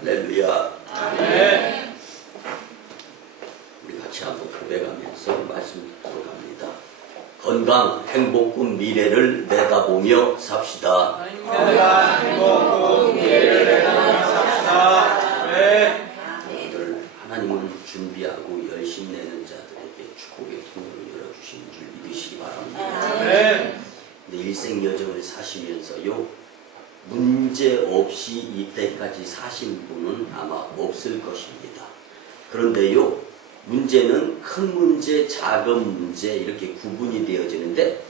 할렐루야. 아멘. 우리 같이 한번 고백하면서 말씀 듣도록 합니다. 건강, 행복, 꿈, 미래를 내다보며 삽시다. 건강, 행복, 미래를 내다보며 삽시다. 아멘. 오늘 하나님은 준비하고 열심 내는 자들에게 축복의 통로를 열어주시는 줄 믿으시기 바랍니다. 아멘. 근데 일생 여정을 사시면서요, 문제 없이 이때까지 사신 분은 아마 없을 것입니다. 그런데요, 문제는 큰 문제, 작은 문제 이렇게 구분이 되어지는데,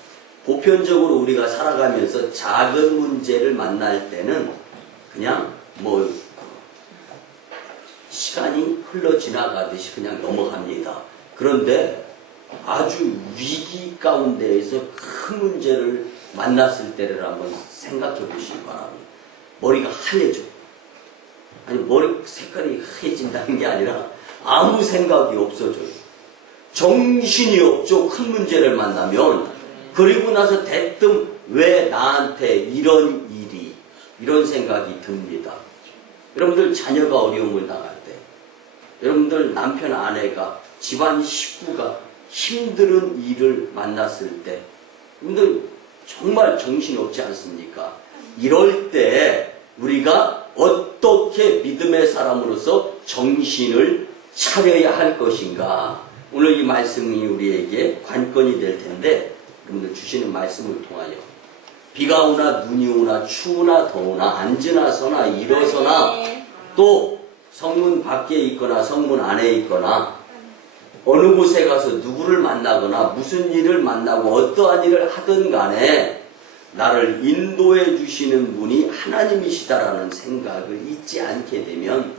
보편적으로 우리가 살아가면서 작은 문제를 만날 때는 그냥 시간이 흘러 지나가듯이 그냥 넘어갑니다. 그런데 아주 위기 가운데에서 큰 문제를 만났을 때를 한번 생각해 보시기 바랍니다. 머리가 하얘져. 아니, 머리 색깔이 하얘진다는 게 아니라 아무 생각이 없어져요. 정신이 없죠. 큰 문제를 만나면. 그리고 나서 대뜸 왜 나한테 이런 일이, 이런 생각이 듭니다. 여러분들 자녀가 어려움을 당할 때, 여러분들 남편 아내가, 집안 식구가 힘든 일을 만났을 때, 여러분들 정말 정신이 없지 않습니까? 이럴 때 우리가 어떻게 믿음의 사람으로서 정신을 차려야 할 것인가? 오늘 이 말씀이 우리에게 관건이 될 텐데, 여러분들 주시는 말씀을 통하여 비가 오나 눈이 오나 추우나 더우나 앉으나 서나 일어서나 또 성문 밖에 있거나 성문 안에 있거나 어느 곳에 가서 누구를 만나거나 무슨 일을 만나고 어떠한 일을 하든 간에 나를 인도해 주시는 분이 하나님이시다라는 생각을 잊지 않게 되면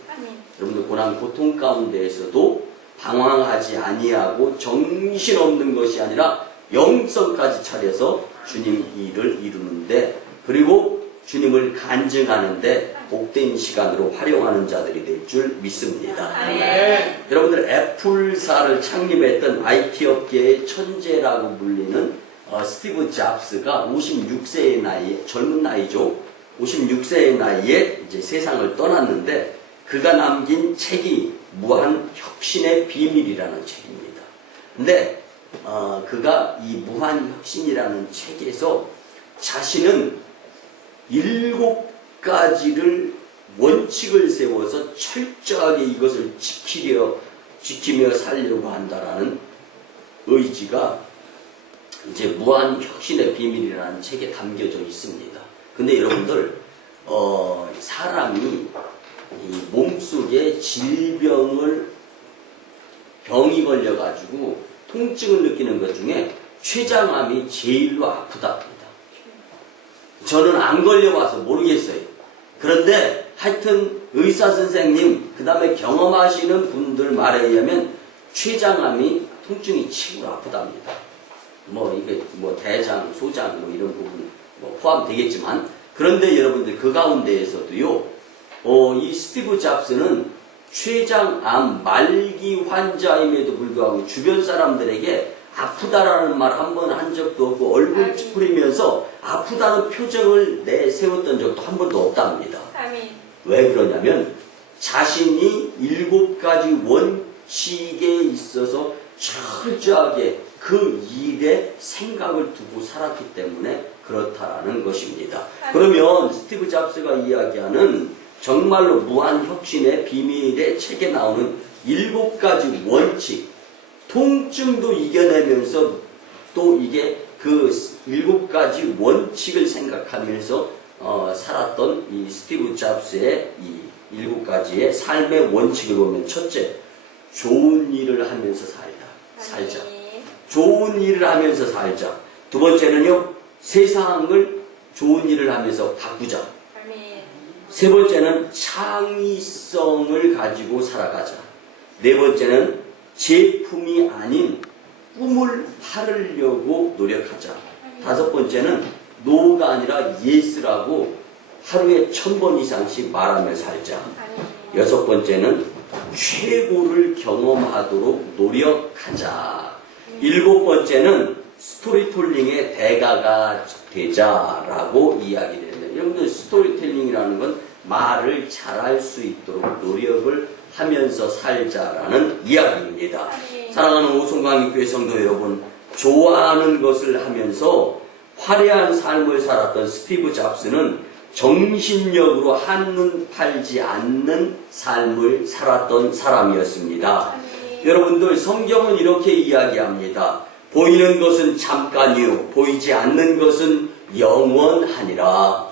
여러분들 고난 고통 가운데에서도 방황하지 아니하고 정신없는 것이 아니라 영성까지 차려서 주님 일을 이루는데, 그리고 주님을 간증하는데 복된 시간으로 활용하는 자들이 될 줄 믿습니다. 아멘. 여러분들 애플사를 창립했던 IT 업계의 천재라고 불리는 스티브 잡스가 56세의 나이에, 젊은 나이죠. 56세의 나이에 이제 세상을 떠났는데, 그가 남긴 책이 무한 혁신의 비밀이라는 책입니다. 근데 그가 이 무한 혁신이라는 책에서 자신은 7가지를 원칙을 세워서 철저하게 이것을 지키며 살려고 한다라는 의지가 이제 무한 혁신의 비밀이라는 책에 담겨져 있습니다. 근데 여러분들 사람이 이 몸속에 병이 걸려가지고 통증을 느끼는 것 중에 췌장암이 제일로 아프답니다. 저는 안 걸려봐서 모르겠어요. 그런데 하여튼 의사 선생님, 그 다음에 경험하시는 분들 말에 의하면 췌장암이 통증이 최고로 아프답니다. 이게 대장, 소장 이런 부분 포함되겠지만, 그런데 여러분들 그 가운데에서도요, 이 스티브 잡스는 췌장암 말기 환자임에도 불구하고 주변 사람들에게 아프다라는 말 한 번 한 적도 없고, 얼굴 찌푸리면서 아프다는 표정을 내세웠던 적도 한 번도 없답니다. 왜 그러냐면 자신이 7가지 원칙에 있어서 철저하게 그 일에 생각을 두고 살았기 때문에 그렇다라는 것입니다. 그러면 스티브 잡스가 이야기하는 정말로 무한 혁신의 비밀의 책에 나오는 7가지 원칙, 통증도 이겨내면서 또 이게 그 7가지 원칙을 생각하면서 살았던 이 스티브 잡스의 이 7가지의 삶의 원칙을 보면, 첫째, 좋은 일을 하면서 살자. 좋은 일을 하면서 살자. 두 번째는요, 세상을 좋은 일을 하면서 바꾸자. 세 번째는 창의성을 가지고 살아가자. 네 번째는 제품이 아닌 꿈을 팔으려고 노력하자. 다섯 번째는 노가 아니라 예스라고 하루에 1000번 이상씩 말하며 살자. 여섯 번째는 최고를 경험하도록 노력하자. 일곱 번째는 스토리텔링의 대가가 되자라고 이야기를 합니다. 여러분들 스토리텔링이라는 건 말을 잘할 수 있도록 노력을 하면서 살자라는 이야기입니다. 사랑하는 오송강의교회 성도 여러분, 좋아하는 것을 하면서 화려한 삶을 살았던 스티브 잡스는 정신력으로 한눈 팔지 않는 삶을 살았던 사람이었습니다. 여러분들, 성경은 이렇게 이야기합니다. 보이는 것은 잠깐이요 보이지 않는 것은 영원하니라.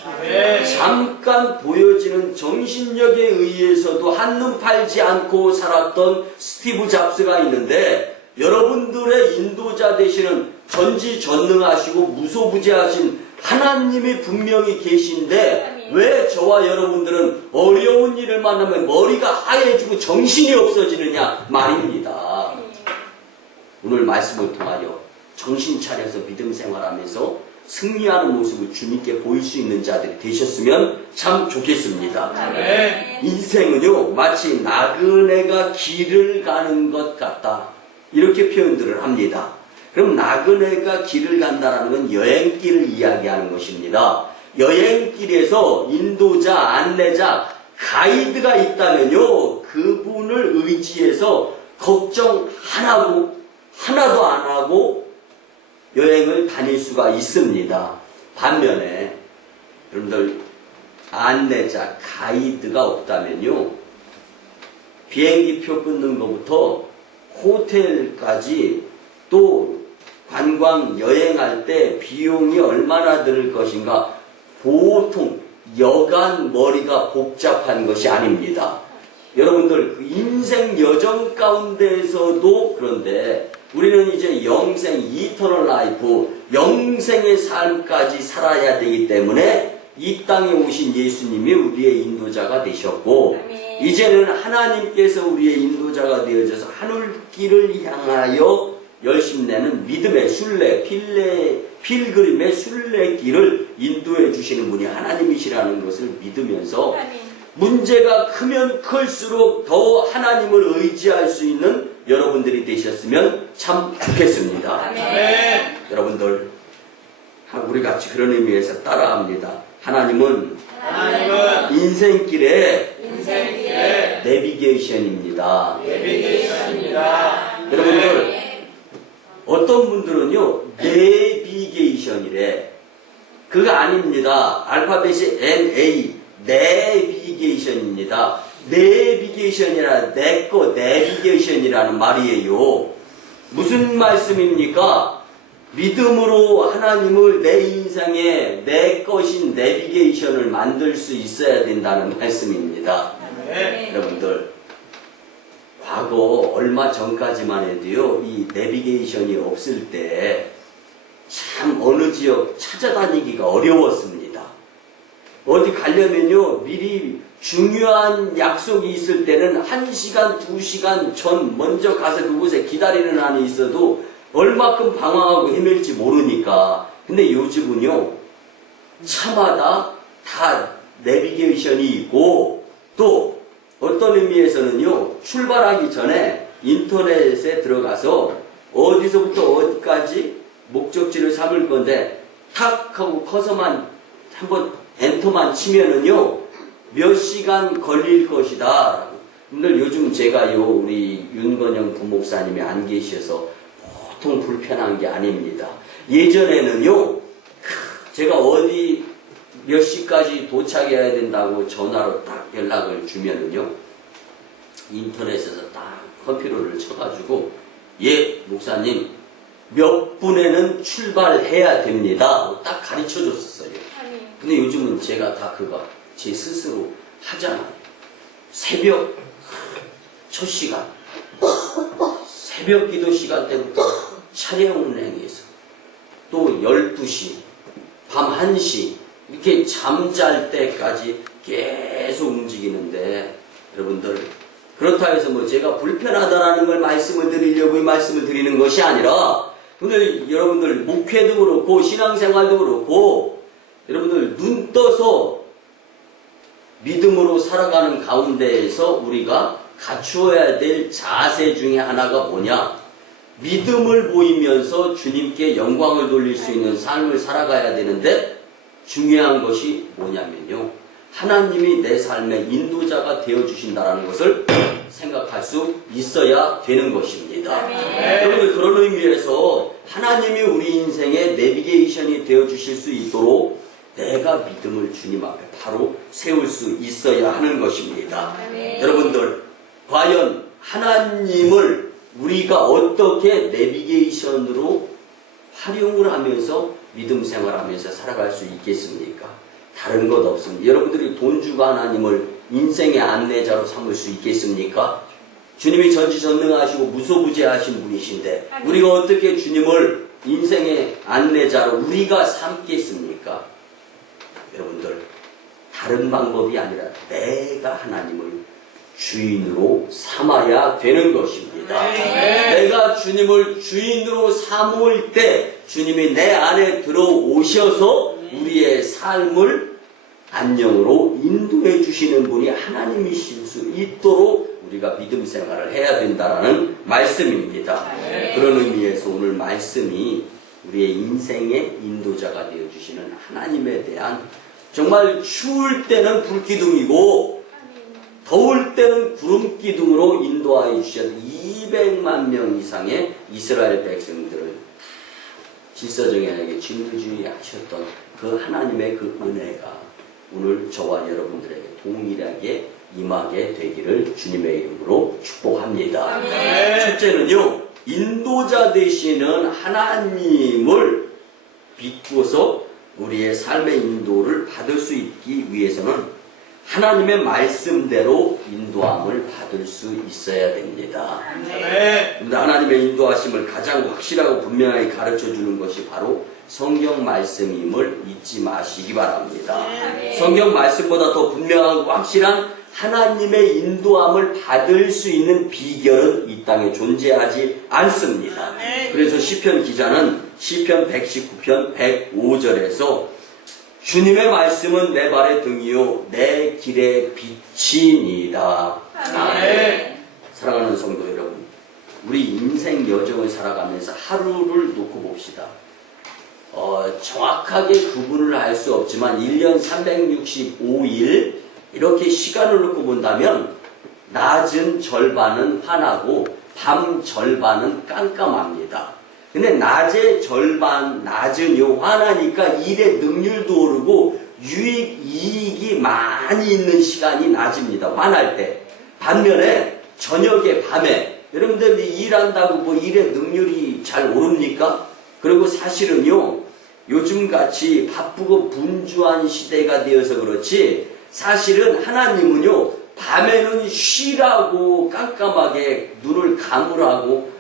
잠깐 보여지는 정신력에 의해서도 한눈 팔지 않고 살았던 스티브 잡스가 있는데, 여러분들의 인도자 되시는 전지전능하시고 무소부재하신 하나님이 분명히 계신데, 왜 저와 여러분들은 어려운 일을 만나면 머리가 하얘지고 정신이 없어지느냐 말입니다. 오늘 말씀을 통하여 정신 차려서 믿음 생활하면서 승리하는 모습을 주님께 보일 수 있는 자들이 되셨으면 참 좋겠습니다. 인생은요, 마치 나그네가 길을 가는 것 같다, 이렇게 표현들을 합니다. 그럼 나그네가 길을 간다는 건 여행길을 이야기하는 것입니다. 여행길에서 인도자, 안내자, 가이드가 있다면요, 그분을 의지해서 걱정 하나도 안 하고 여행을 다닐 수가 있습니다. 반면에 여러분들, 안내자, 가이드가 없다면요, 비행기표 끊는 것부터 호텔까지, 또 관광 여행할 때 비용이 얼마나 들을 것인가, 보통 여간 머리가 복잡한 것이 아닙니다. 여러분들, 그 인생 여정 가운데에서도 그런데 우리는 이제 영생, 이터널 라이프, 영생의 삶까지 살아야 되기 때문에 이 땅에 오신 예수님이 우리의 인도자가 되셨고, 이제는 하나님께서 우리의 인도자가 되어져서 하늘길을 향하여 열심내는 믿음의 순례, 필그림의 순례길을 인도해 주시는 분이 하나님이시라는 것을 믿으면서 문제가 크면 클수록 더 하나님을 의지할 수 있는 여러분들이 되셨으면 참 좋겠습니다. 여러분들, 우리 같이 그런 의미에서 따라합니다. 하나님은 인생길의 내비게이션입니다. 여러분들, 어떤 분들은요, 내비게이션이래. 그거 아닙니다. 알파벳이 NA, 내비게이션입니다. 내비게이션이라 내거 내비게이션이라는 말이에요. 무슨 말씀입니까? 믿음으로 하나님을 내 인생에 내 것인 내비게이션을 만들 수 있어야 된다는 말씀입니다. 여러분들, 과거 얼마 전까지만 해도요, 이 내비게이션이 없을 때 참 어느 지역 찾아다니기가 어려웠습니다. 어디 가려면요, 미리 중요한 약속이 있을 때는 1시간, 2시간 전 먼저 가서 그곳에 기다리는 한이 있어도 얼마큼 방황하고 헤맬지 모르니까. 근데 요즘은요, 차마다 다 내비게이션이 있고, 또 어떤 의미에서는요, 출발하기 전에 인터넷에 들어가서 어디서부터 어디까지 목적지를 삼을 건데 탁 하고 커서만 한번 엔터만 치면은요, 몇 시간 걸릴 것이다. 근데 요즘 제가요, 우리 윤건영 부목사님이 안 계셔서 보통 불편한 게 아닙니다. 예전에는요, 제가 어디 몇 시까지 도착해야 된다고 전화로 딱 연락을 주면은요, 인터넷에서 딱 컴퓨터를 쳐가지고, 예, 목사님, 몇 분에는 출발해야 됩니다. 딱 가르쳐 줬었어요. 근데 요즘은 제가 다 그거 제 스스로 하잖아요. 새벽 첫 시간, 새벽 기도 시간 때부터 차량 운행해서 또 12시, 밤 1시, 이렇게 잠잘 때까지 계속 움직이는데, 여러분들, 그렇다 해서 뭐 제가 불편하다라는 걸 말씀을 드리려고 이 말씀을 드리는 것이 아니라, 오늘 여러분들 목회도 그렇고 신앙생활도 그렇고 여러분들 눈 떠서 믿음으로 살아가는 가운데에서 우리가 갖추어야 될 자세 중에 하나가 뭐냐? 믿음을 보이면서 주님께 영광을 돌릴 수 있는 삶을 살아가야 되는데, 중요한 것이 뭐냐면요, 하나님이 내 삶의 인도자가 되어주신다는 것을 생각할 수 있어야 되는 것입니다. 여러분, 그런 의미에서 하나님이 우리 인생의 내비게이션이 되어주실 수 있도록 내가 믿음을 주님 앞에 바로 세울 수 있어야 하는 것입니다. 여러분들, 과연 하나님을 우리가 어떻게 내비게이션으로 활용을 하면서 믿음 생활하면서 살아갈 수 있겠습니까? 다른 것 없습니다. 여러분들이 돈 주고 하나님을 인생의 안내자로 삼을 수 있겠습니까? 주님이 전지전능하시고 무소부재하신 분이신데 우리가 어떻게 주님을 인생의 안내자로 우리가 삼겠습니까? 여러분들, 다른 방법이 아니라 내가 하나님을 주인으로 삼아야 되는 것입니다. 내가 주님을 주인으로 삼을 때 주님이 내 안에 들어오셔서 우리의 삶을 안녕으로 인도해 주시는 분이 하나님이실 수 있도록 우리가 믿음 생활을 해야 된다는 말씀입니다. 그런 의미에서 오늘 말씀이 우리의 인생의 인도자가 되어주시는 하나님에 대한, 정말 추울 때는 불기둥이고 더울 때는 구름기둥으로 인도하여 주셨던 200만 명 이상의 이스라엘 백성들을 질서정연하게 진주하셨던 그 하나님의 그 은혜가 오늘 저와 여러분들에게 동일하게 임하게 되기를 주님의 이름으로 축복합니다. 첫째는요, 인도자 되시는 하나님을 믿고서 우리의 삶의 인도를 받을 수 있기 위해서는 하나님의 말씀대로 인도함을 받을 수 있어야 됩니다. 하나님의 인도하심을 가장 확실하고 분명하게 가르쳐 주는 것이 바로 성경 말씀임을 잊지 마시기 바랍니다. 성경 말씀보다 더 분명하고 확실한 하나님의 인도함을 받을 수 있는 비결은 이 땅에 존재하지 않습니다. 그래서 시편 기자는 시편 119편 105절에서 주님의 말씀은 내 발의 등이요 내 길의 빛이니이다. 사랑하는 성도 여러분, 우리 인생 여정을 살아가면서 하루를 놓고 봅시다. 정확하게 구분을 할 수 없지만 1년 365일 이렇게 시간을 놓고 본다면 낮은 절반은 환하고 밤 절반은 깜깜합니다. 근데 낮의 절반, 낮은 요 환하니까 일의 능률도 오르고 이익이 많이 있는 시간이 낮입니다. 환할 때. 반면에 저녁에 밤에 여러분들이 일한다고 뭐 일의 능률이 잘 오릅니까? 그리고 사실은요, 요즘같이 바쁘고 분주한 시대가 되어서 그렇지 사실은 하나님은요 밤에는 쉬라고 깜깜하게 눈을 감으라고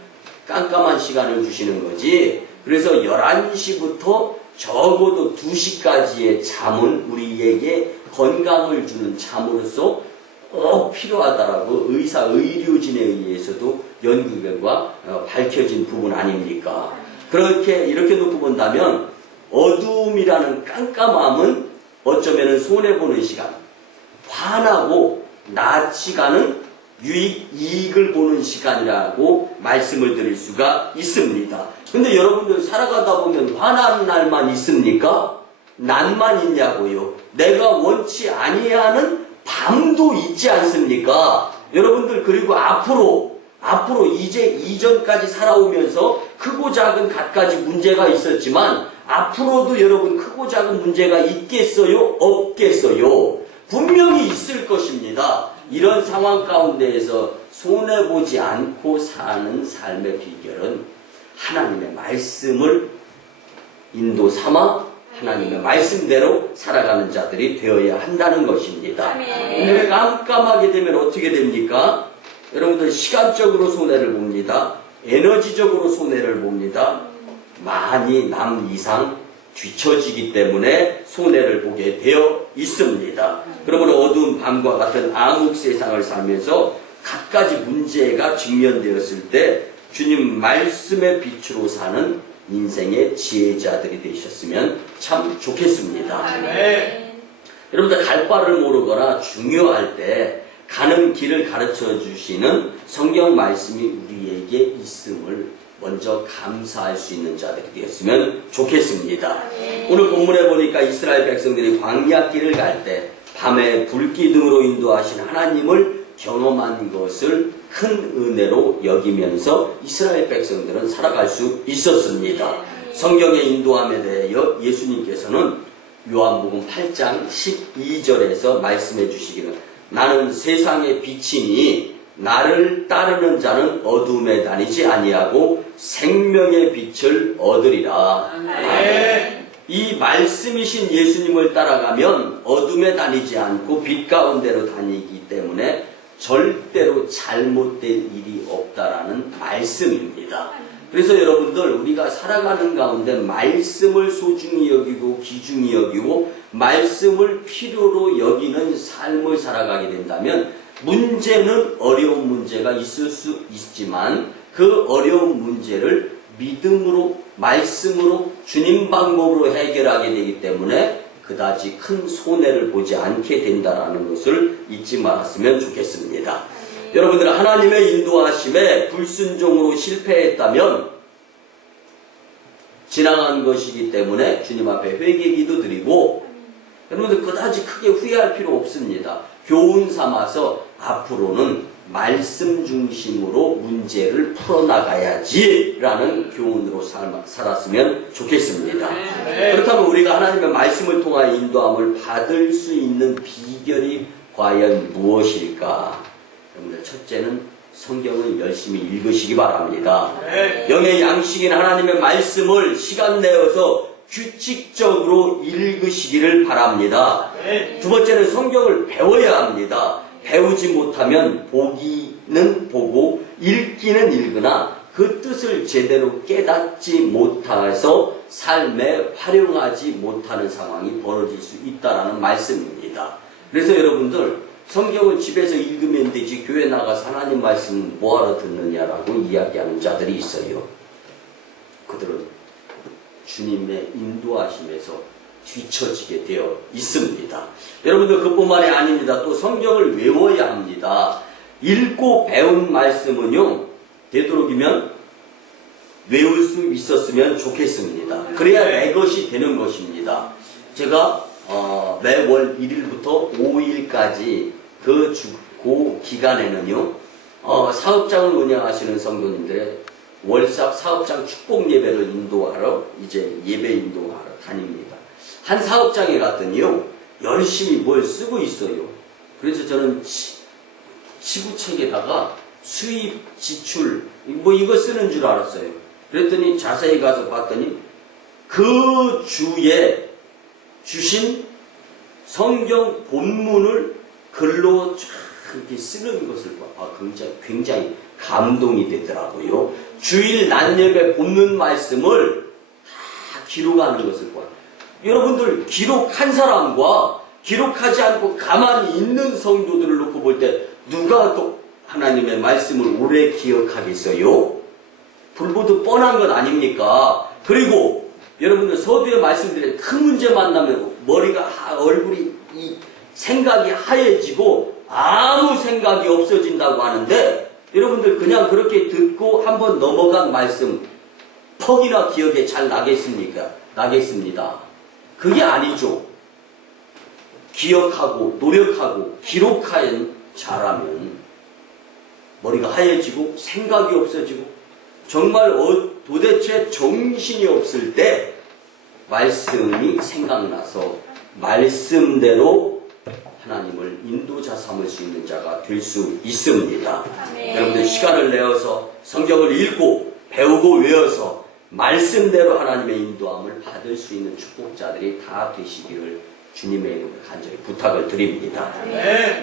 깜깜한 시간을 주시는 거지. 그래서 11시부터 적어도 2시까지의 잠은 우리에게 건강을 주는 잠으로서 꼭 필요하다라고 의료진에 의해서도 연구 결과 밝혀진 부분 아닙니까? 이렇게 놓고 본다면 어두움이라는 깜깜함은 어쩌면 손해보는 시간, 환하고 낮 시간은 이익을 보는 시간이라고 말씀을 드릴 수가 있습니다. 근데 여러분들 살아가다 보면 환한 날만 있습니까? 낮만 있냐고요? 내가 원치 아니하는 밤도 있지 않습니까? 여러분들, 그리고 앞으로 이제 이전까지 살아오면서 크고 작은 갖가지 문제가 있었지만 앞으로도 여러분 크고 작은 문제가 있겠어요? 없겠어요? 분명히 있을 것입니다. 이런 상황 가운데에서 손해보지 않고 사는 삶의 비결은 하나님의 말씀을 인도 삼아 하나님의 말씀대로 살아가는 자들이 되어야 한다는 것입니다. 근데 깜깜하게 되면 어떻게 됩니까? 여러분들 시간적으로 손해를 봅니다. 에너지적으로 손해를 봅니다. 많이 남 이상 뒤처지기 때문에 손해를 보게 되어 있습니다. 그러므로 어두운 밤과 같은 암흑 세상을 살면서 갖가지 문제가 직면되었을 때 주님 말씀의 빛으로 사는 인생의 지혜자들이 되셨으면 참 좋겠습니다. 여러분들 갈 바를 모르거나 중요할 때 가는 길을 가르쳐 주시는 성경 말씀이 우리에게 있음을 먼저 감사할 수 있는 자들이 되었으면 좋겠습니다. 오늘 본문에 보니까 이스라엘 백성들이 광야길을 갈 때 밤에 불기둥으로 인도하신 하나님을 경험한 것을 큰 은혜로 여기면서 이스라엘 백성들은 살아갈 수 있었습니다. 성경의 인도함에 대하여 예수님께서는 요한복음 8장 12절에서 말씀해 주시기를 나는 세상의 빛이니 나를 따르는 자는 어둠에 다니지 아니하고 생명의 빛을 얻으리라. 아멘. 이 말씀이신 예수님을 따라가면 어둠에 다니지 않고 빛 가운데로 다니기 때문에 절대로 잘못된 일이 없다라는 말씀입니다. 그래서 여러분들 우리가 살아가는 가운데 말씀을 소중히 여기고 귀중히 여기고 말씀을 필요로 여기는 삶을 살아가게 된다면 문제는 어려운 문제가 있을 수 있지만 그 어려운 문제를 믿음으로 말씀으로 주님 방법으로 해결하게 되기 때문에 그다지 큰 손해를 보지 않게 된다는 것을 잊지 말았으면 좋겠습니다. 여러분들 하나님의 인도하심에 불순종으로 실패했다면 지나간 것이기 때문에 주님 앞에 회개기도 드리고 여러분들 그다지 크게 후회할 필요 없습니다. 교훈 삼아서 앞으로는 말씀 중심으로 문제를 풀어나가야지라는 교훈으로 살았으면 좋겠습니다. 그렇다면 우리가 하나님의 말씀을 통하여 인도함을 받을 수 있는 비결이 과연 무엇일까? 여러분들 첫째는 성경을 열심히 읽으시기 바랍니다. 영의 양식인 하나님의 말씀을 시간 내어서 규칙적으로 읽으시기를 바랍니다. 두 번째는 성경을 배워야 합니다. 배우지 못하면 보기는 보고 읽기는 읽으나 그 뜻을 제대로 깨닫지 못해서 삶에 활용하지 못하는 상황이 벌어질 수 있다는 말씀입니다. 그래서 여러분들 성경을 집에서 읽으면 되지 교회 나가서 하나님 말씀 뭐하러 듣느냐라고 이야기하는 자들이 있어요. 그들은 주님의 인도하심에서 뒤처지게 되어 있습니다. 여러분들 그뿐만이 아닙니다. 또 성경을 외워야 합니다. 읽고 배운 말씀은요 되도록이면 외울 수 있었으면 좋겠습니다. 그래야 내 것이 되는 것입니다. 제가 매월 1일부터 5일까지 그 기간에는요 사업장을 운영하시는 성도님들의 월삭 사업장 축복 예배를 인도하러 이제 예배 인도하러 다닙니다. 한 사업장에 갔더니요 열심히 뭘 쓰고 있어요. 그래서 저는 시구책에다가 수입 지출 뭐 이거 쓰는 줄 알았어요. 그랬더니 자세히 가서 봤더니 그 주에 주신 성경 본문을 글로 쫙 이렇게 쓰는 것을 굉장히 감동이 되더라고요. 주일 낮예배 본문 말씀을 다 기록하는 것을 봐요. 여러분들 기록한 사람과 기록하지 않고 가만히 있는 성도들을 놓고 볼 때 누가 또 하나님의 말씀을 오래 기억하겠어요? 불보듯 뻔한 것 아닙니까? 그리고 여러분들 서두에 말씀드린 큰 문제 만나면 머리가 얼굴이 생각이 하얘지고 아무 생각이 없어진다고 하는데 여러분들 그냥 그렇게 듣고 한번 넘어간 말씀 퍽이나 기억에 잘 나겠습니까? 나겠습니다. 그게 아니죠. 기억하고 노력하고 기록하는 자라면 머리가 하얘지고 생각이 없어지고 정말 도대체 정신이 없을 때 말씀이 생각나서 말씀대로 하나님을 인도자 삼을 수 있는 자가 될 수 있습니다. 여러분들 시간을 내어서 성경을 읽고 배우고 외워서 말씀대로 하나님의 인도함을 받을 수 있는 축복자들이 다 되시기를 주님의 이름으로 간절히 부탁을 드립니다.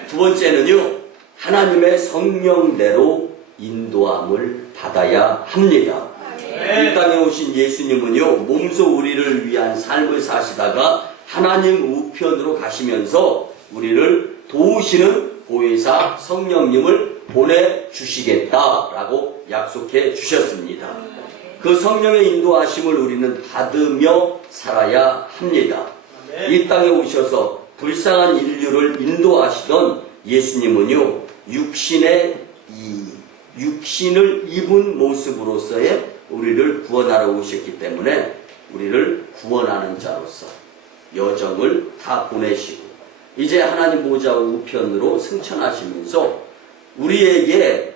두 번째는요, 하나님의 성령대로 인도함을 받아야 합니다. 이 땅에 오신 예수님은요, 몸소 우리를 위한 삶을 사시다가 하나님 우편으로 가시면서 우리를 도우시는 보혜사 성령님을 보내주시겠다라고 약속해 주셨습니다. 그 성령의 인도하심을 우리는 받으며 살아야 합니다. 이 땅에 오셔서 불쌍한 인류를 인도하시던 예수님은요, 육신을 입은 모습으로서의 우리를 구원하러 오셨기 때문에 우리를 구원하는 자로서 여정을 다 보내시고 이제 하나님 보좌 우편으로 승천하시면서 우리에게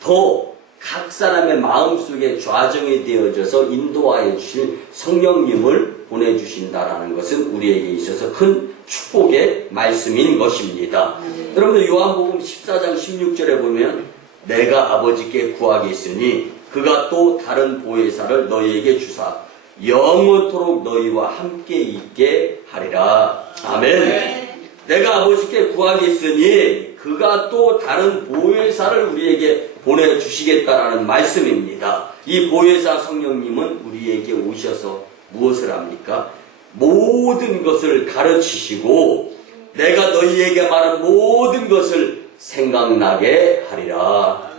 더 각 사람의 마음속에 좌정이 되어져서 인도하여 주실 성령님을 보내주신다라는 것은 우리에게 있어서 큰 축복의 말씀인 것입니다. 여러분들 요한복음 14장 16절에 보면 내가 아버지께 구하겠으니 그가 또 다른 보혜사를 너희에게 주사 영원토록 너희와 함께 있게 하리라. 아멘. 내가 아버지께 구하겠으니 그가 또 다른 보혜사를 우리에게 보내주시겠다라는 말씀입니다. 이 보혜사 성령님은 우리에게 오셔서 무엇을 합니까? 모든 것을 가르치시고 내가 너희에게 말한 모든 것을 생각나게 하리라.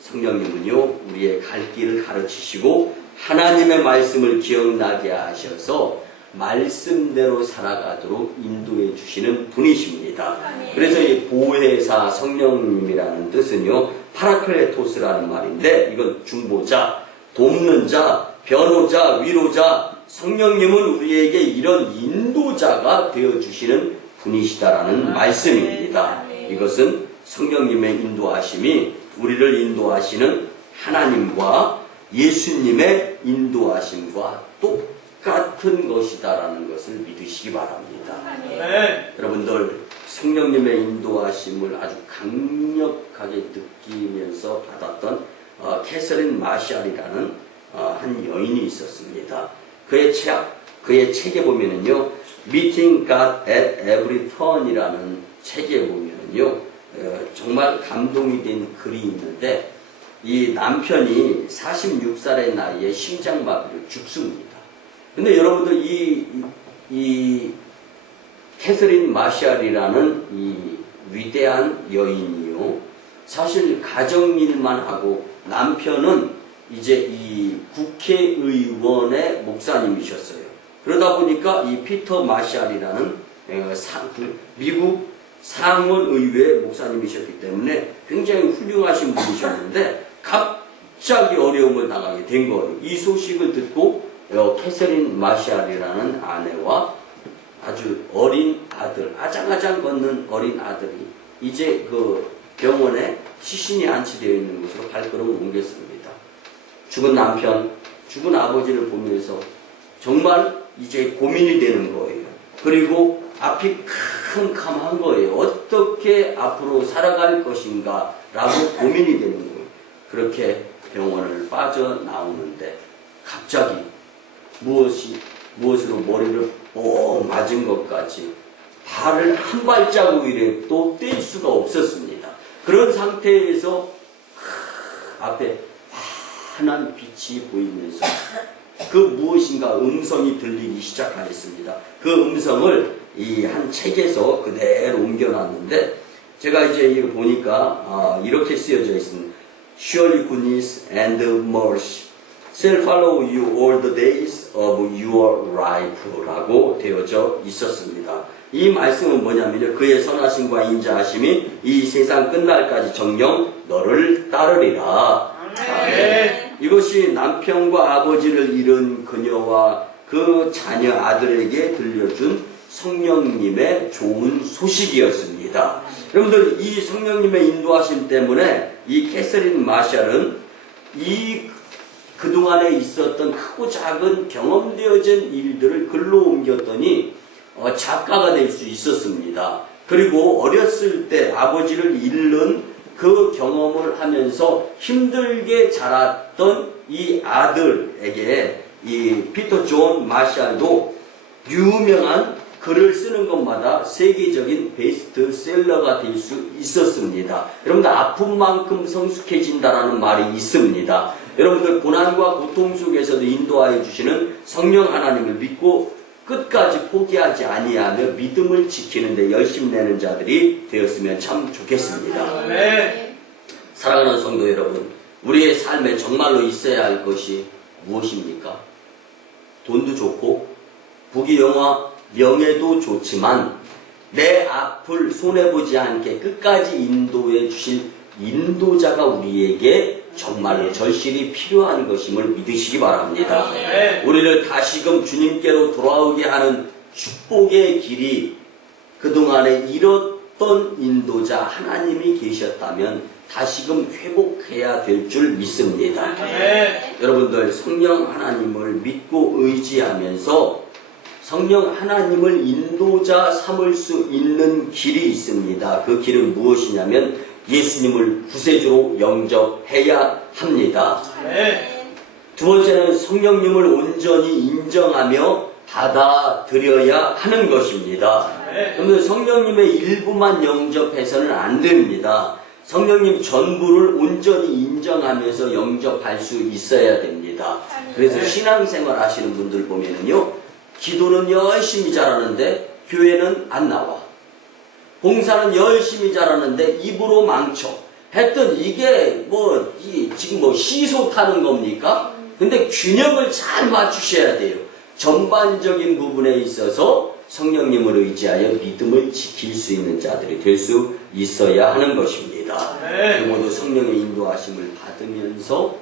성령님은요, 우리의 갈 길을 가르치시고 하나님의 말씀을 기억나게 하셔서 말씀대로 살아가도록 인도해 주시는 분이십니다. 그래서 이 보혜사 성령님이라는 뜻은요, 파라클레토스라는 말인데 이건 중보자, 돕는 자, 변호자, 위로자, 성령님은 우리에게 이런 인도자가 되어 주시는 분이시다라는 말씀입니다. 이것은 성령님의 인도하심이 우리를 인도하시는 하나님과 예수님의 인도하심과 똑같은 것이다라는 것을 믿으시기 바랍니다. 여러분들 성령님의 인도하심을 아주 강력하게 느끼면서 받았던 캐서린 마샬이라는 한 여인이 있었습니다. 그의 책에 보면은요, Meeting God at Every Turn이라는 책에 보면은요, 정말 감동이 된 글이 있는데 이 남편이 46살의 나이에 심장마비로 죽습니다. 근데 여러분들 이 캐서린 마샬이라는 이 위대한 여인이요, 사실 가정일만 하고 남편은 이제 이 국회의원의 목사님이셨어요. 그러다 보니까 이 피터 마샬이라는 미국 상원의회 목사님이셨기 때문에 굉장히 훌륭하신 분이셨는데 갑자기 어려움을 당하게 된 거예요. 이 소식을 듣고 캐서린 마샬이라는 아내와 아주 어린 아들, 아장아장 걷는 어린 아들이 이제 그 병원에 시신이 안치되어 있는 곳으로 발걸음을 옮겼습니다. 죽은 남편, 죽은 아버지를 보면서 정말 이제 고민이 되는 거예요. 그리고 앞이 캄캄한 거예요. 어떻게 앞으로 살아갈 것인가 라고 고민이 되는 거예요. 그렇게 병원을 빠져나오는데 갑자기 무엇으로 머리를 뽕 맞은 것 같이 발을 한 발자국이라도 뗄 수가 없었습니다. 그런 상태에서 앞에 환한 빛이 보이면서 그 무엇인가 음성이 들리기 시작하였습니다. 그 음성을 이 한 책에서 그대로 옮겨놨는데 제가 이제 이거 보니까 이렇게 쓰여져 있습니다. Surely goodness and mercy shall follow you all the days of your life라고 되어져 있었습니다. 이 말씀은 뭐냐면요, 그의 선하심과 인자하심이 이 세상 끝날까지 정녕 너를 따르리라. 아멘. 이것이 남편과 아버지를 잃은 그녀와 그 자녀 아들에게 들려준 성령님의 좋은 소식이었습니다. 여러분들 이 성령님의 인도하심 때문에 이 캐서린 마샬은 그동안에 있었던 크고 작은 경험되어진 일들을 글로 옮겼더니 작가가 될 수 있었습니다. 그리고 어렸을 때 아버지를 잃는 그 경험을 하면서 힘들게 자랐던 이 아들에게 이 피터 존 마샬도 유명한 글을 쓰는 것마다 세계적인 베스트셀러가 될 수 있었습니다. 여러분들 아픈 만큼 성숙해진다라는 말이 있습니다. 여러분들 고난과 고통 속에서도 인도하여 주시는 성령 하나님을 믿고 끝까지 포기하지 아니하며 믿음을 지키는 데 열심 내는 자들이 되었으면 참 좋겠습니다. 네. 사랑하는 성도 여러분, 우리의 삶에 정말로 있어야 할 것이 무엇입니까? 돈도 좋고 부귀영화 명예도 좋지만 내 앞을 손해보지 않게 끝까지 인도해 주실 인도자가 우리에게 정말로 절실히 필요한 것임을 믿으시기 바랍니다. 우리를 다시금 주님께로 돌아오게 하는 축복의 길이 그동안에 잃었던 인도자 하나님이 계셨다면 다시금 회복해야 될 줄 믿습니다. 여러분들 성령 하나님을 믿고 의지하면서 성령 하나님을 인도자 삼을 수 있는 길이 있습니다. 그 길은 무엇이냐면 예수님을 구세주로 영접해야 합니다. 두 번째는 성령님을 온전히 인정하며 받아들여야 하는 것입니다. 그러면 성령님의 일부만 영접해서는 안 됩니다. 성령님 전부를 온전히 인정하면서 영접할 수 있어야 됩니다. 그래서 신앙생활 하시는 분들 보면은요, 기도는 열심히 잘하는데 교회는 안 나와. 봉사는 열심히 잘하는데 입으로 망쳐. 했던 이게 지금 시소 타는 겁니까? 근데 균형을 잘 맞추셔야 돼요. 전반적인 부분에 있어서 성령님을 의지하여 믿음을 지킬 수 있는 자들이 될 수 있어야 하는 것입니다. 모두 성령의 인도하심을 받으면서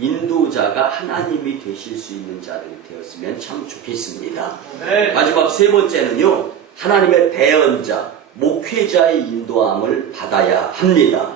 인도자가 하나님이 되실 수 있는 자들이 되었으면 참 좋겠습니다. 마지막 세 번째는요, 하나님의 대언자, 목회자의 인도함을 받아야 합니다.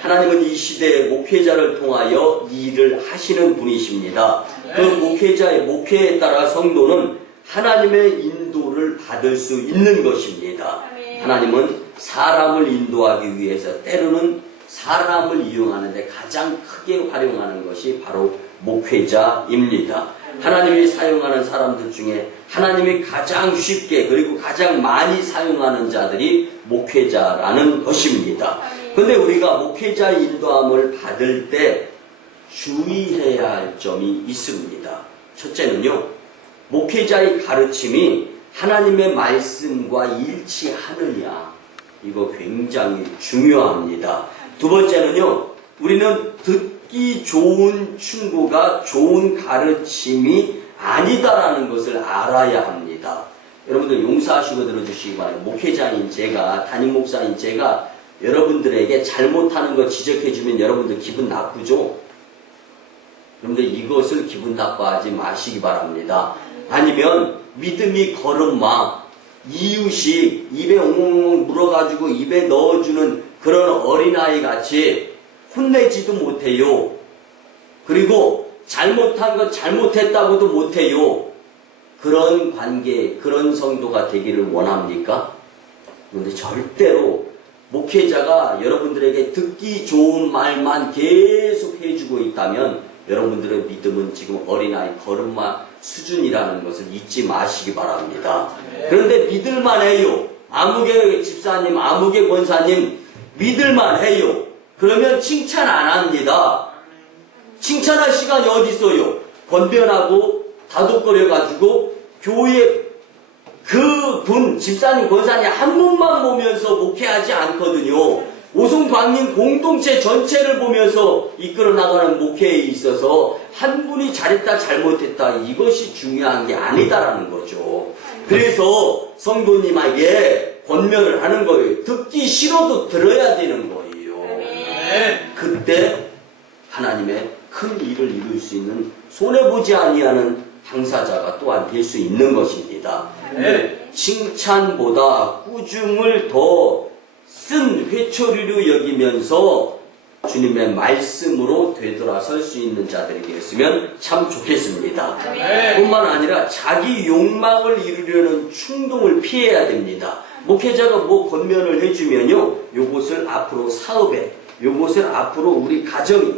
하나님은 이 시대에 목회자를 통하여 일을 하시는 분이십니다. 그 목회자의 목회에 따라 성도는 하나님의 인도를 받을 수 있는 것입니다. 하나님은 사람을 인도하기 위해서 때로는 사람을 이용하는데 가장 크게 활용하는 것이 바로 목회자입니다. 하나님이 사용하는 사람들 중에 하나님이 가장 쉽게 그리고 가장 많이 사용하는 자들이 목회자라는 것입니다. 그런데 우리가 목회자의 인도함을 받을 때 주의해야 할 점이 있습니다. 첫째는요, 목회자의 가르침이 하나님의 말씀과 일치하느냐, 이거 굉장히 중요합니다. 두 번째는요, 우리는 듣기 좋은 충고가 좋은 가르침이 아니다라는 것을 알아야 합니다. 여러분들 용서하시고 들어주시기 바랍니다. 목회자인 제가, 담임 목사인 제가 여러분들에게 잘못하는 거 지적해주면 여러분들 기분 나쁘죠? 여러분들 이것을 기분 나빠하지 마시기 바랍니다. 아니면 믿음이 걸음마, 이유식 입에 옹옹 물어가지고 입에 넣어주는 그런 어린아이 같이 혼내지도 못해요. 그리고 잘못한 것 잘못했다고도 못해요. 그런 관계, 그런 성도가 되기를 원합니까? 그런데 절대로 목회자가 여러분들에게 듣기 좋은 말만 계속 해주고 있다면 여러분들의 믿음은 지금 어린아이 걸음마 수준이라는 것을 잊지 마시기 바랍니다. 그런데 믿을만 해요. 아무개 집사님, 아무개 권사님 믿을만 해요. 그러면 칭찬 안 합니다. 칭찬할 시간이 어디 있어요? 권변하고 다독거려가지고 교회 그분 집사님, 권사님 한 분만 보면서 목회하지 않거든요. 오송광림 공동체 전체를 보면서 이끌어 나가는 목회에 있어서 한 분이 잘했다 잘못했다 이것이 중요한 게 아니다라는 거죠. 그래서 성도님에게 권면을 하는 거예요. 듣기 싫어도 들어야 되는 거예요. 그때 하나님의 큰 일을 이룰 수 있는 손해보지 아니하는 당사자가 또한 될 수 있는 것입니다. 칭찬보다 꾸중을 더 쓴 회초리로 여기면서 주님의 말씀으로 되돌아설 수 있는 자들이 되었으면 참 좋겠습니다. 뿐만 아니라 자기 욕망을 이루려는 충동을 피해야 됩니다. 목회자가 뭐 권면을 해주면요, 요것을 앞으로 사업에, 요것을 앞으로 우리 가정이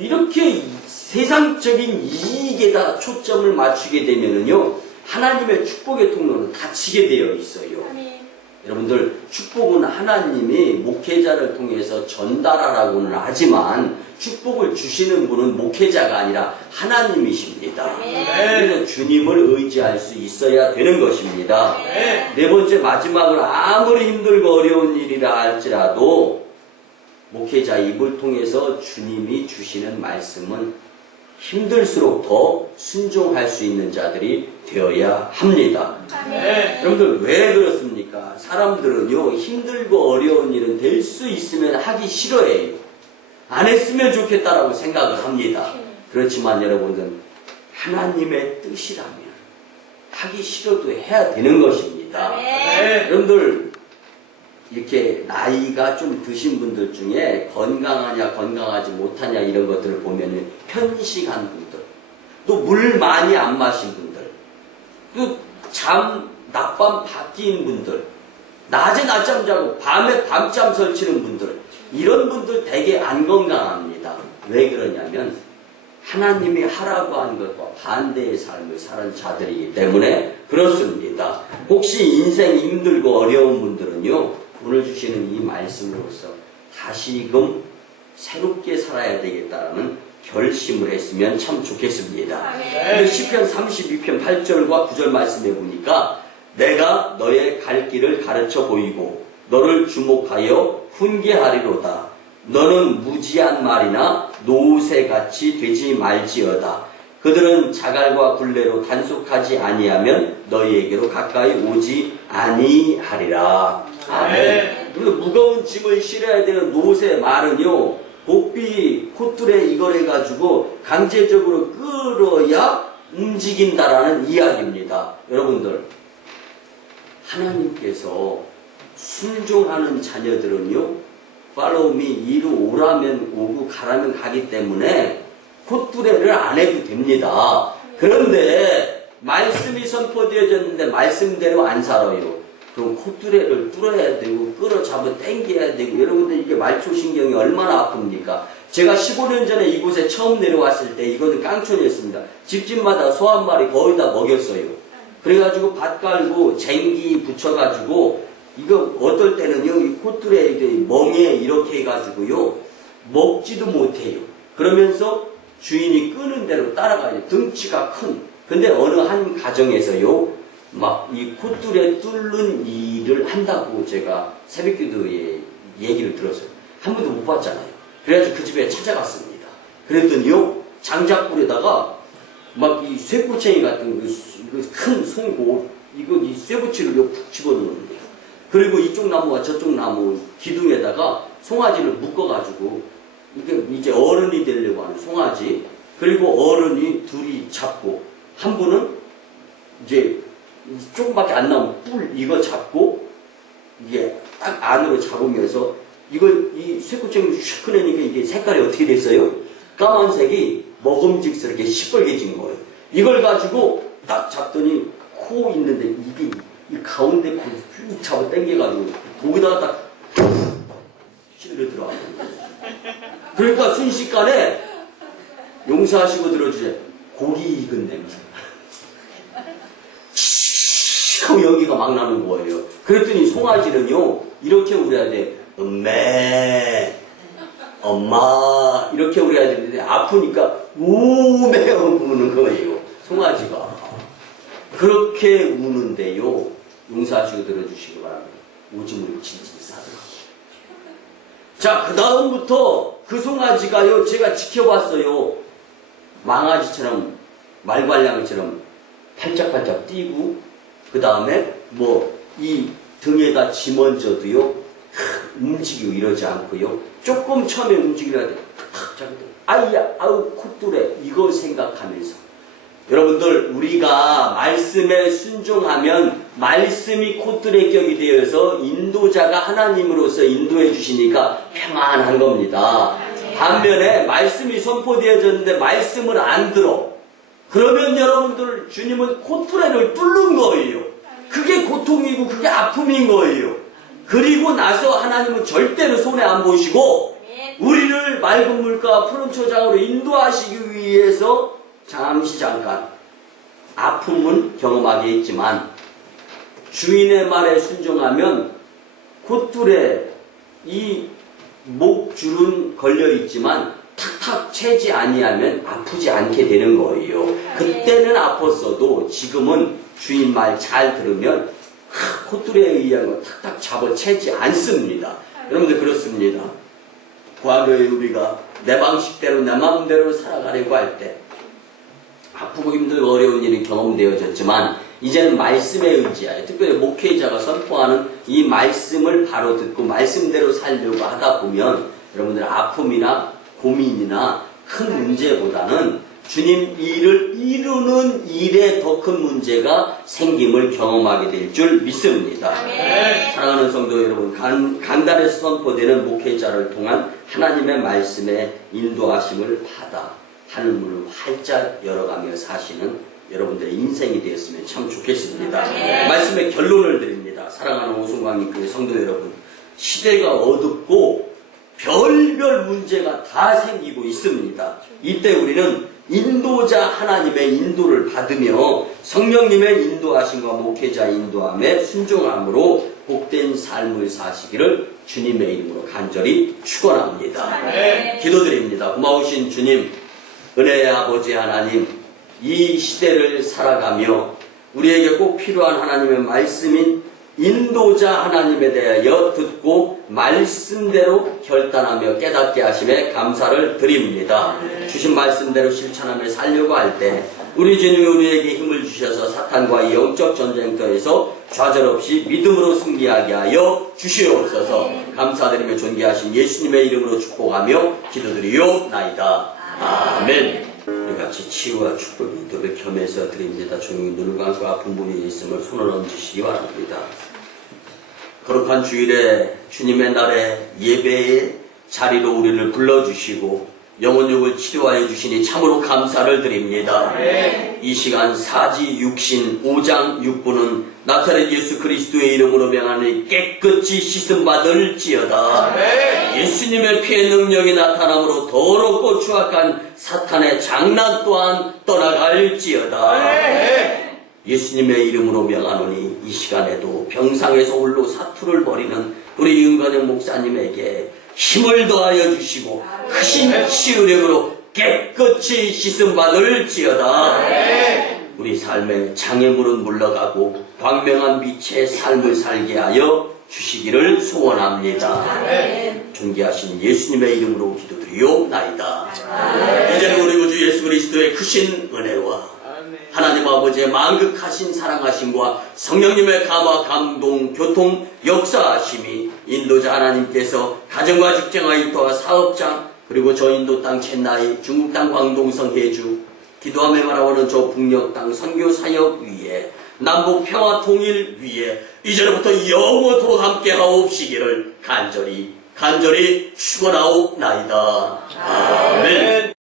이렇게 세상적인 이익에다 초점을 맞추게 되면은요, 하나님의 축복의 통로는 닫히게 되어 있어요. 여러분들, 축복은 하나님이 목회자를 통해서 전달하라고는 하지만 축복을 주시는 분은 목회자가 아니라 하나님이십니다. 그래서 주님을 의지할 수 있어야 되는 것입니다. 네 번째, 마지막으로 아무리 힘들고 어려운 일이라 할지라도 목회자의 입을 통해서 주님이 주시는 말씀은 힘들수록 더 순종할 수 있는 자들이 되어야 합니다. 여러분들 왜 그렇습니까? 사람들은요, 힘들고 어려운 일은 될 수 있으면 하기 싫어해요. 안 했으면 좋겠다라고 생각을 합니다. 그렇지만 여러분들, 하나님의 뜻이라면 하기 싫어도 해야 되는 것입니다. 그렇습니다. 아멘. 여러분들 이렇게 나이가 좀 드신 분들 중에 건강하냐 건강하지 못하냐 이런 것들을 보면 편식한 분들, 또 물 많이 안 마신 분들, 또 낮밤 바뀐 분들, 낮에 낮잠 자고 밤에 밤잠 설치는 분들, 이런 분들 되게 안 건강합니다. 왜 그러냐면 하나님이 하라고 한 것과 반대의 삶을 사는 자들이기 때문에 그렇습니다. 혹시 인생이 힘들고 어려운 분들은요, 오늘 주시는 이 말씀으로서 다시금 새롭게 살아야 되겠다라는 결심을 했으면 참 좋겠습니다. 근데 시편 32편 8절과 9절 말씀해 보니까 내가 너의 갈 길을 가르쳐 보이고 너를 주목하여 훈계하리로다. 너는 무지한 말이나 노새같이 되지 말지어다. 그들은 자갈과 굴레로 단속하지 아니하면 너희에게로 가까이 오지 아니하리라. 아멘. 그리고 무거운 짐을 실어야 되는 노새 말은요, 고삐 콧줄에 이걸 해가지고 강제적으로 끌어야 움직인다라는 이야기입니다. 여러분들, 하나님께서 순종하는 자녀들은요, follow me, 이로 오라면 오고 가라면 가기 때문에 콧두레를 안 해도 됩니다. 그런데 말씀이 선포되어졌는데 말씀대로 안 살아요. 그럼 콧두레를 뚫어야 되고 끌어잡아 당겨야 되고, 여러분들 이게 말초신경이 얼마나 아픕니까? 제가 15년 전에 이곳에 처음 내려왔을 때 이거는 깡촌이었습니다. 집집마다 소 한 마리 거의 다 먹였어요. 그래가지고 밭 깔고 쟁기 붙여가지고 이거 어떨 때는요, 이 콧줄에 멍에 이렇게 해가지고요, 먹지도 못해요. 그러면서 주인이 끄는 대로 따라가요. 등치가 큰. 근데 어느 한 가정에서요, 막 이 콧줄에 뚫는 일을 한다고 제가 새벽기도에 얘기를 들었어요. 한 번도 못 봤잖아요. 그래가지고 그 집에 찾아갔습니다. 그랬더니요, 장작불에다가 막 이 쇠꼬챙이 같은 큰 송곳, 이거 이 쇠붙이를 푹 집어넣는 거예요. 그리고 이쪽 나무와 저쪽 나무 기둥에다가 송아지를 묶어가지고, 이게 이제 어른이 되려고 하는 송아지, 그리고 어른이 둘이 잡고, 한 분은 이제 조금밖에 안 나온 뿔 이거 잡고, 이게 딱 안으로 잡으면서, 이걸 이 쇠꼬챙이를 슉 꺼내니까 이게 색깔이 어떻게 됐어요? 까만색이 먹음직스럽게 시뻘개진 거예요. 이걸 가지고 딱 잡더니 코 있는데 이게 이 가운데 코를 쭉 잡아 당겨가지고 거기다가 딱 실려 들어가는 거예요. 그러니까 순식간에 용서하시고 들어주세요. 고기 익은 냄새. 하고 연기가 막 나는 거예요. 그랬더니 송아지는요, 이렇게 울어야 돼. 엄매, 엄마, 이렇게 울어야 되는데 아프니까 우매 우는 거예요. 송아지가. 그렇게 우는데요, 용서하시고 들어주시기 바랍니다. 오줌을 진진 싸더라고요. 자, 그 다음부터 그 송아지가요, 제가 지켜봤어요. 망아지처럼, 말괄량처럼 팔짝팔짝 뛰고, 그 다음에 이 등에다 짐 얹어도요, 움직이고 이러지 않고요. 조금 처음에 움직이려 돼. 아이야, 아우, 콧뚜레. 이거 생각하면서. 여러분들, 우리가 말씀에 순종하면 말씀이 콧뚜레 격이 되어서 인도자가 하나님으로서 인도해 주시니까 평안한 겁니다. 반면에 말씀이 선포되어졌는데 말씀을 안 들어. 그러면 여러분들, 주님은 콧뚜레를 뚫는 거예요. 그게 고통이고 그게 아픔인 거예요. 그리고 나서 하나님은 절대로 손해 안 보시고 우리를 맑은 물가와 푸른 초장으로 인도하시기 위해서 잠깐 아픔은 경험하게 했지만 주인의 말에 순종하면 콧줄에 이 목줄은 걸려있지만 탁탁 채지 아니하면 아프지 않게 되는 거예요. 그때는 아팠어도 지금은 주인 말 잘 들으면 콧줄에 의한 거 탁탁 잡아 채지 않습니다. 여러분들 그렇습니다. 과거에 우리가 내 방식대로 내 마음대로 살아가려고 할 때 아프고 힘들고 어려운 일이 경험되어졌지만 이제는 말씀에 의지하여 특별히 목회자가 선포하는 이 말씀을 바로 듣고 말씀대로 살려고 하다 보면 여러분들 아픔이나 고민이나 큰 문제보다는 주님 일을 이루는 일에 더 큰 문제가 생김을 경험하게 될 줄 믿습니다. 사랑하는 성도 여러분, 강단에서 선포되는 목회자를 통한 하나님의 말씀에 인도하심을 받아 하늘문을 활짝 열어가며 사시는 여러분들의 인생이 되었으면 참 좋겠습니다. 말씀의 결론을 드립니다. 사랑하는 오순광립교회 성도 여러분, 시대가 어둡고 별별 문제가 다 생기고 있습니다. 이때 우리는 인도자 하나님의 인도를 받으며 성령님의 인도하심과 목회자의 인도함에 순종함으로 복된 삶을 사시기를 주님의 이름으로 간절히 축원합니다. 기도드립니다. 고마우신 주님, 은혜의 아버지 하나님, 이 시대를 살아가며 우리에게 꼭 필요한 하나님의 말씀인 인도자 하나님에 대하여 듣고 말씀대로 결단하며 깨닫게 하심에 감사를 드립니다. 주신 말씀대로 실천하며 살려고 할 때 우리 주님이 우리에게 힘을 주셔서 사탄과의 영적 전쟁터에서 좌절없이 믿음으로 승리하게 하여 주시옵소서. 감사드리며 존귀하신 예수님의 이름으로 축복하며 기도드리옵나이다. 아멘. 우리 같이 치유와 축복 인도를 겸해서 드립니다. 조용히 눈을 감고 아픈 분이 있음을 손을 얹으시기 바랍니다. 거룩한 주일에 주님의 날에 예배의 자리로 우리를 불러주시고 영혼육을 치료하여 주시니 참으로 감사를 드립니다. 이 시간 사지 육신 5장 6부는 나사렛 예수 그리스도의 이름으로 명하니 깨끗이 씻음받을지어다. 예수님의 피의 능력이 나타남으로 더럽고 추악한 사탄의 장난 또한 떠나갈지어다. 예수님의 이름으로 명하노니 이 시간에도 병상에서 홀로 사투를 벌이는 우리 윤건영 목사님에게 힘을 더하여 주시고 크신 치유력으로 깨끗이 씻음받을지어다. 우리 삶의 장애물은 물러가고 광명한 빛의 삶을 살게 하여 주시기를 소원합니다. 존귀하신 예수님의 이름으로 기도드리옵나이다. 이제는 우리 구주 예수 그리스도의 크신 은혜와 하나님 아버지의 만극하신 사랑하심과 성령님의 감화 감동 교통 역사하심이 인도자 하나님께서 가정과 직장과 일터와 사업장 그리고 저 인도 땅 첸나이 중국 땅 광동성 해주 기도함에 말하고는 저 북녘 땅 선교 사역 위에 남북 평화 통일 위에 이제부터 영원토록 함께 하옵시기를 간절히 축원하옵나이다. 아멘.